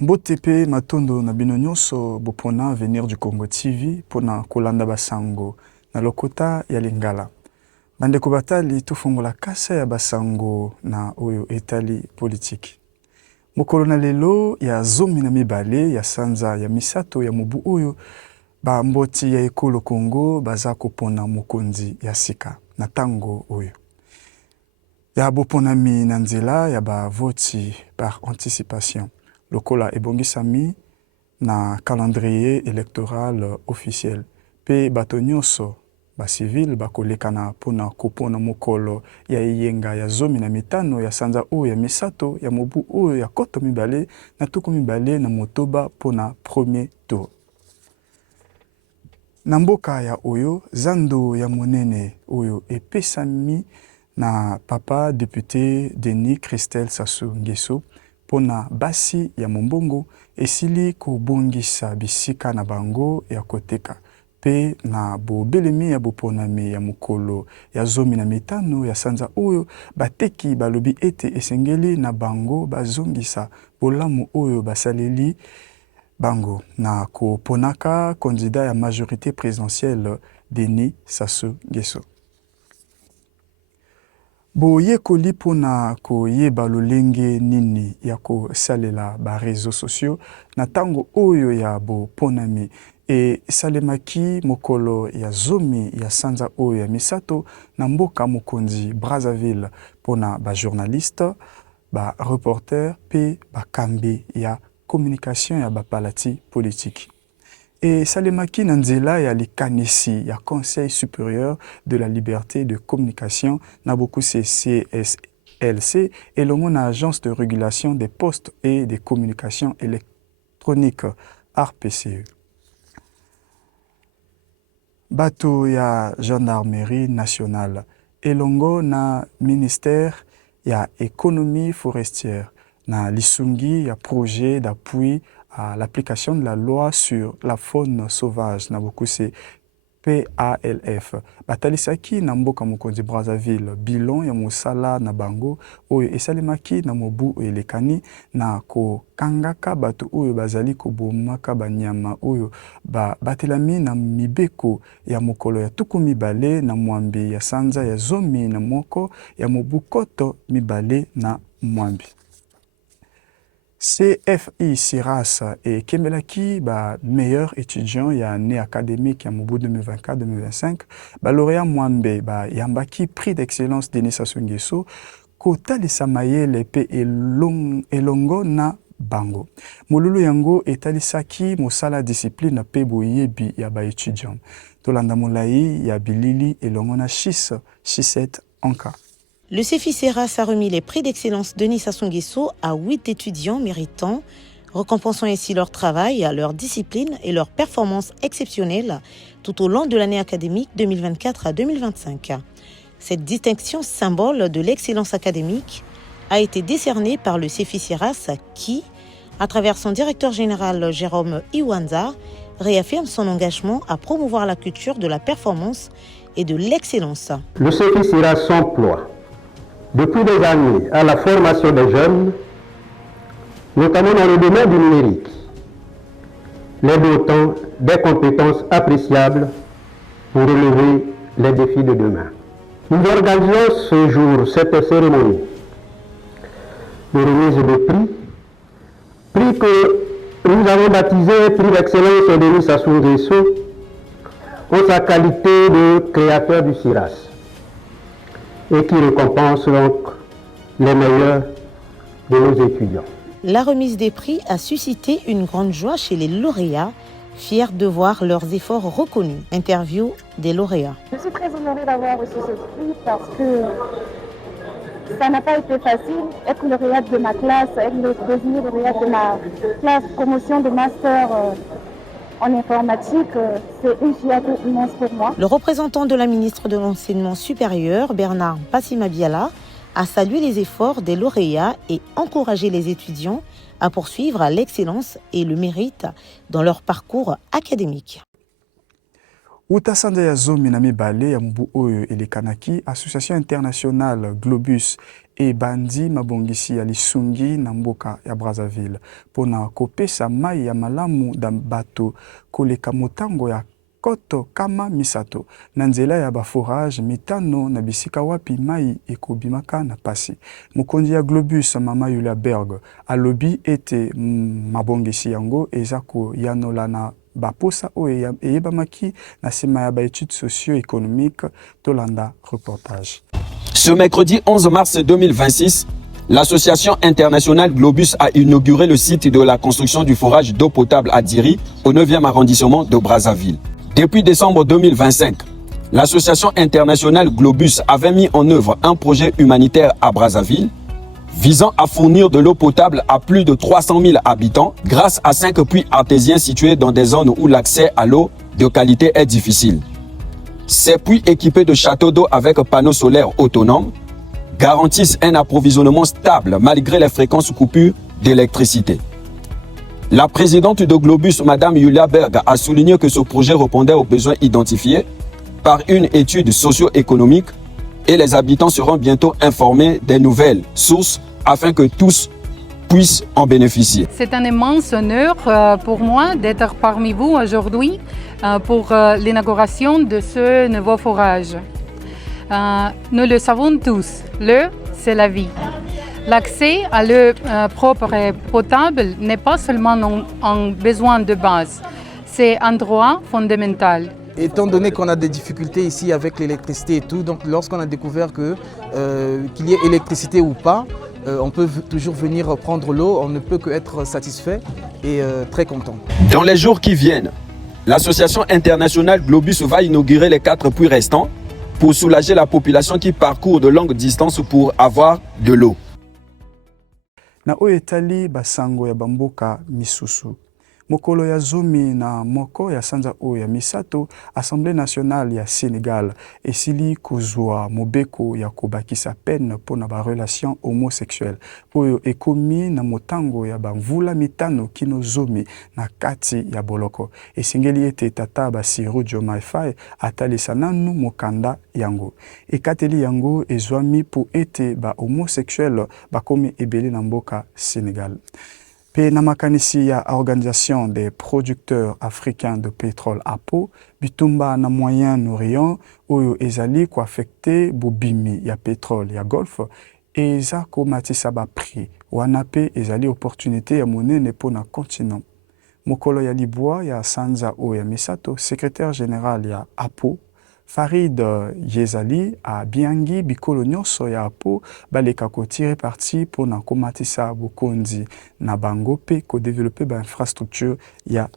Mbotepe matondo na bino nyonso bopona venir du Congo TV pona kolanda basango na lokota ya Lingala. Bandeko batali tufungola kasa ya basango na oyo etali politique. Mokolo na lelo ya zomi na mibale ya sanza ya misato ya mobu oyo ba mboti ya ekolo Congo baza kopona mokonzi ya sika na tango oyo. Ya boponami na nzela ya ba voti par anticipation. Lokola ebongisami na calendrier électoral officiel. Pe bato nyonso ba civil bakolekana pona kopona mokolo ya iyenga ya zomi na mitano ya sanza oyo ya misato ya mobu oyo ya koto mibale na tuku mibale na motoba pona premier tour. Na mboka ya oyo zando ya monene oyo epesami na papa député Denis Christel Sassou Nguesso pona basi ya mombongo esili kobongisa bisika na bango ya koteka. Pe na bobelemi ya boponami ya mokolo ya zomi na mitano ya sanza oyo bateki balobi ete esengeli na bango bazongisa bolamu oyo basaleli bango na koponaka candidat ya majorité présidentielle Denis Sassou Nguesso. Boyekoli pona koyeba lolenge nini ya kosalela ba réseaux sociaux na tango oyo ya boponami e salemaki mokolo ya zomi ya sanza oyo ya misato na mboka mokonzi Brazzaville pona ba journaliste, ba reporter pe ba kambi ya communication ya ba palati politique. Et salemaki na nzela ya likanisi ya Conseil supérieur de la liberté de communication na beaucoup CCSLC et l'ongo na agence de régulation des postes et des communications électroniques RPCE. Bato ya gendarmerie nationale elongo na ministère ya économie forestière na lisungi ya projet d'appui à l'application de la loi sur la faune sauvage na beaucoup c'est PALF. Batalisaki na mboka mokonzi Brazzaville bilan ya mosala na bango oyo esalemaki na mobu elekani na ko kangaka bato oyo bazali kobomaka banyama oyo batelami na mibeko ya mokolo ya tuku mibale na mwambi ya sanza ya zomi na moko ya mobu koto mibale na mwambi. CFI Siras et Kemelaki, meilleur étudiant et année académique à Mobu 2024-2025, lauréat Mwambe, Yambaki, prix d'excellence Denis Sassou Nguesso, Kota de Samaye, l'épée et longo na bango. Molulu yango etalisaki mosala discipline Pebo yebi ya ba étudiant. Tolanda Moulaï, ya Bilili et longo na 6-7 en cas. Le CFI Seras a remis les prix d'excellence Denis Sassou Nguesso à 8 étudiants méritants, récompensant ainsi leur travail, leur discipline et leur performance exceptionnelle tout au long de l'année académique 2024 à 2025. Cette distinction symbole de l'excellence académique a été décernée par le CFI Seras qui, à travers son directeur général Jérôme Iwanza, réaffirme son engagement à promouvoir la culture de la performance et de l'excellence. Le CFI Seras s'emploie depuis des années à la formation des jeunes, notamment dans le domaine du numérique, les dotant des compétences appréciables pour relever les défis de demain. Nous organisons ce jour cette cérémonie de remise de prix que nous avons baptisé prix d'excellence de Denis Sassou Nguesso en sa qualité de créateur du Seras, et qui récompense donc les meilleurs de nos étudiants. La remise des prix a suscité une grande joie chez les lauréats, fiers de voir leurs efforts reconnus. Interview des lauréats. Je suis très honorée d'avoir reçu ce prix parce que ça n'a pas été facile. Être lauréate de ma classe, devenir lauréate de ma classe, promotion de master en informatique, c'est une fierté immense pour moi. Le représentant de la ministre de l'Enseignement supérieur, Bernard Mpassima-Biala, a salué les efforts des lauréats et encouragé les étudiants à poursuivre l'excellence et le mérite dans leur parcours académique. Uta sanza ya zomi na mibale ya mubu oyo elekanaki Association Internationale Globus e bandi mabongisi ya lisungi na mboka ya Brazzaville pona kopesa mai ya malamu da bato koleka motango ya koto kama misato na nzela ya baforage mitano na bisika wapi mai ekobimaka na pasi. Mokonzi ya Globus Mama Yulia Berg alobi ete mabongisi yango eza koyanola na baposa oyo eyebamaki na sima ya baétudes socio-économiques tolanda reportage. Ce mercredi 11 mars 2026, l'Association internationale Globus a inauguré le site de la construction du forage d'eau potable à Diri, au 9e arrondissement de Brazzaville. Depuis décembre 2025, l'Association internationale Globus avait mis en œuvre un projet humanitaire à Brazzaville visant à fournir de l'eau potable à plus de 300 000 habitants grâce à 5 puits artésiens situés dans des zones où l'accès à l'eau de qualité est difficile. Ces puits équipés de châteaux d'eau avec panneaux solaires autonomes garantissent un approvisionnement stable malgré les fréquentes coupures d'électricité. La présidente de Globus, Madame Yulia Berg, a souligné que ce projet répondait aux besoins identifiés par une étude socio-économique et les habitants seront bientôt informés des nouvelles sources afin que tous puissent en bénéficier. C'est un immense honneur pour moi d'être parmi vous aujourd'hui pour l'inauguration de ce nouveau forage. Nous le savons tous, l'eau, c'est la vie. L'accès à l'eau propre et potable n'est pas seulement un besoin de base, c'est un droit fondamental. Étant donné qu'on a des difficultés ici avec l'électricité et tout, donc lorsqu'on a découvert qu'il y ait électricité ou pas, on peut toujours venir prendre l'eau, on ne peut qu'être satisfait et très content. Dans les jours qui viennent, l'association internationale Globus va inaugurer les 4 puits restants pour soulager la population qui parcourt de longues distances pour avoir de l'eau. Na oetali basango ya bamboka misusu. Mokolo ya zomi na moko ya sanza oyo ya misato, Assemblée nationale ya Sénégal esili kozwa mobeko ya kobakisa peine pona ba relation homosexuelle oyo ekomi na motango ya bamvula mitano kino zomi na kati ya boloko. Esingeli ete tata Bassirou Diomaye Faye atalisa nanu mokanda yango. Ekateli yango ezwami po ete ba homosexuel bakomi ebele na mboka Sénégal. Pe na makanisi ya Organisation des producteurs africains de pétrole APO, bitumba na Moyen-Orient oyo ezali ko affecté bobimi ya pétrole ya Golfe eza ko matisa ba prix wana pe ezali opportunité ya monene pona continent. Mokolo ya libwa ya sanza oyo ya misato, secrétaire général ya APO Farid Yezali a biangi bikolo nyonso ya APO baleka kotire parti pona komatisa bokonzi na bango pe ko développer ba infrastructure ya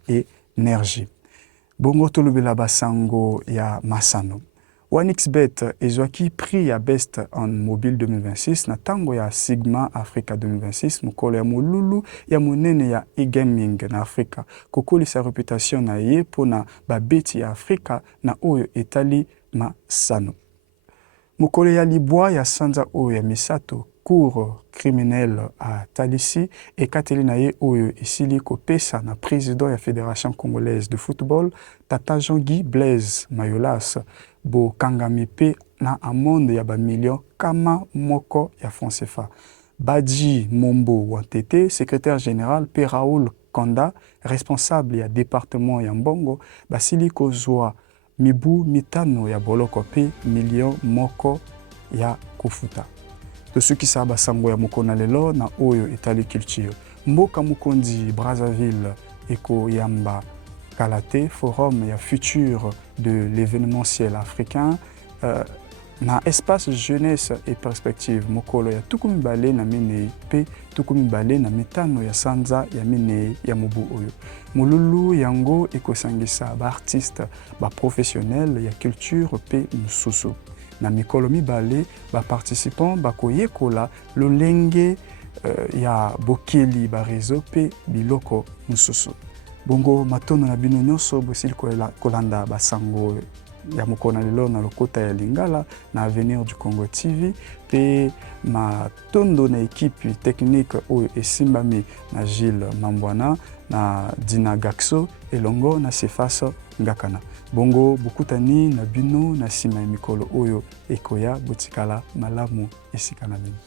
énergie. Bongo tolobela basango ya Masano. OneXBet ezwaki prix ya Best on Mobile 2026 na tango ya Sigma Africa 2026 mokolo ya molulu ya monene ya e-gaming na Afrika kokolisa réputation na ye pona babeti ya Afrika na oyo etali Masano. Mokolo ya libwa ya sanza oyo ya misato cour criminelle à Talisi et Katelina ye oyo esili kopesa na président ya Fédération congolaise de football Tata Jean-Guy Blaise Mayolas bo kangami pe na amende ya ba million kama moko ya francs CFA. Badji Mombo Wantete, secrétaire général, pe Raoul Kanda, responsable ya département ya Mbongo, basili kozwa mibu mitano ya boloko pe million moko ya kofuta. To ceux qui saba sango ya mokona lelo na oyo etali culture. Mboka mukondi Brazzaville eko yamba Kalate, forum ya futur de l'événementiel africain na espace jeunesse et perspective mokolo ya tukumi bale na mine pe tukumi bale na mitano ya sanza ya mine ya mubu oyo. Mululu yango ekosangisa ba artiste ba professionnel ya culture pe mususu. Na mikolo mibale ba participants bakoyekola lolenge ya bokeli ba réseau pe biloko mususu. Bongo matono na bino nyonso bosili kolanda basango ya mokona lelo na lokota ya Lingala na Avenir du Congo TV pe matondo na équipe technique oyo esimbami na Gilles Mambwana na Dina Gaxo elongo na Sefasa ngakana. Bongo bokutani na bino na nsima ya mikolo oyo ekoya botikala malamu esika na bino.